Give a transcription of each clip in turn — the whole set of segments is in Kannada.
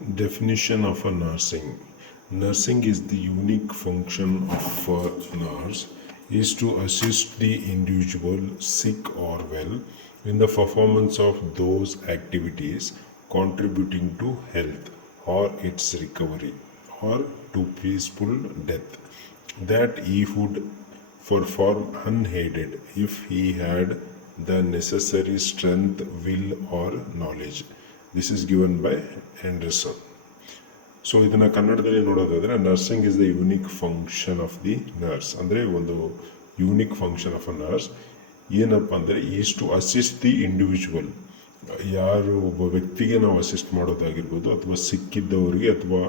Definition of a nursing. Nursing is the unique function of a nurse is to assist the individual, sick or well, in the performance of those activities contributing to health or its recovery or to peaceful death that he would perform unaided if he had the necessary strength, will, or knowledge. This is given by Anderson. So ಇದನ್ನು ಕನ್ನಡದಲ್ಲಿ ನೋಡೋದಾದರೆ nursing is the unique function of the nurse. ಅಂದರೆ ಒಂದು unique function of a nurse ಏನಪ್ಪ ಅಂದರೆ is to assist the individual. ಯಾರು ಒಬ್ಬ ವ್ಯಕ್ತಿಗೆ ನಾವು ಅಸಿಸ್ಟ್ ಮಾಡೋದಾಗಿರ್ಬೋದು, ಅಥವಾ ಸಿಕ್ಕಿದ್ದವರಿಗೆ ಅಥವಾ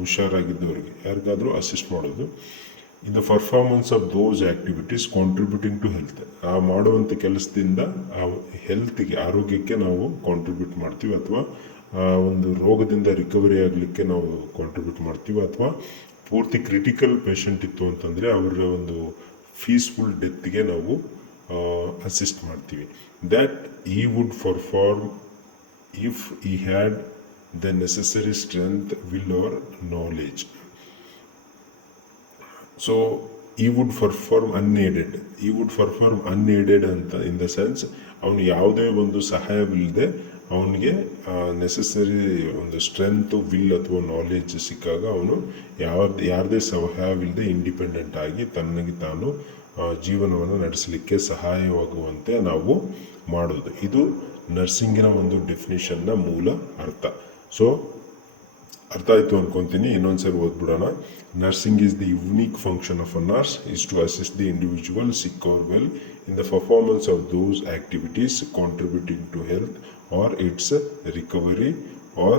ಹುಷಾರಾಗಿದ್ದವರಿಗೆ ಯಾರಿಗಾದರೂ ಅಸಿಸ್ಟ್ ಮಾಡೋದು. In the performance of those activities contributing to health. ಆ ಮಾಡುವಂಥ ಕೆಲಸದಿಂದ ಆ ಹೆಲ್ತ್ಗೆ, ಆರೋಗ್ಯಕ್ಕೆ ನಾವು ಕಾಂಟ್ರಿಬ್ಯೂಟ್ ಮಾಡ್ತೀವಿ, ಅಥವಾ ಒಂದು ರೋಗದಿಂದ ರಿಕವರಿ ಆಗಲಿಕ್ಕೆ ನಾವು ಕಾಂಟ್ರಿಬ್ಯೂಟ್ ಮಾಡ್ತೀವಿ, ಅಥವಾ ಪೂರ್ತಿ ಕ್ರಿಟಿಕಲ್ ಪೇಷಂಟ್ ಇತ್ತು ಅಂತಂದರೆ ಅವರ ಒಂದು ಪೀಸ್ಫುಲ್ ಡೆತ್ಗೆ ನಾವು ಅಸಿಸ್ಟ್ ಮಾಡ್ತೀವಿ. That he would perform if he had the necessary strength, will or knowledge. So he would perform unaided. He would perform unaided ಅಂತ ಇನ್ ದ ಸೆನ್ಸ್ ಅವನು ಯಾವುದೇ ಒಂದು ಸಹಾಯವಿಲ್ಲದೆ ಅವನಿಗೆ ನೆಸೆಸರಿ ಒಂದು ಸ್ಟ್ರೆಂತು, ವಿಲ್ ಅಥವಾ ನಾಲೆಜ್ ಸಿಕ್ಕಾಗ ಅವನು ಯಾರದೇ ಸಹಾಯವಿಲ್ಲದೆ ಇಂಡಿಪೆಂಡೆಂಟ್ ಆಗಿ ತನ್ನಗೆ ತಾನು ಜೀವನವನ್ನು ನಡೆಸಲಿಕ್ಕೆ ಸಹಾಯವಾಗುವಂತೆ ನಾವು ಮಾಡೋದು. ಇದು ನರ್ಸಿಂಗಿನ ಒಂದು ಡೆಫಿನಿಷನ್ನ ಮೂಲ ಅರ್ಥ. ಸೊ ಅರ್ಥ ಆಯಿತು ಅನ್ಕೊತೀನಿ. ಇನ್ನೊಂದ್ಸರಿ ಓದ್ಬಿಡೋಣ. Nursing is the unique function of a nurse is to assist the individual, sick or well, in the performance of those activities contributing to health or its recovery or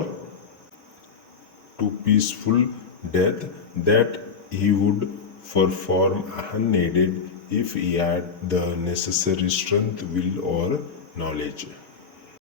to peaceful death that he would perform unaided if he had the necessary strength, will or knowledge.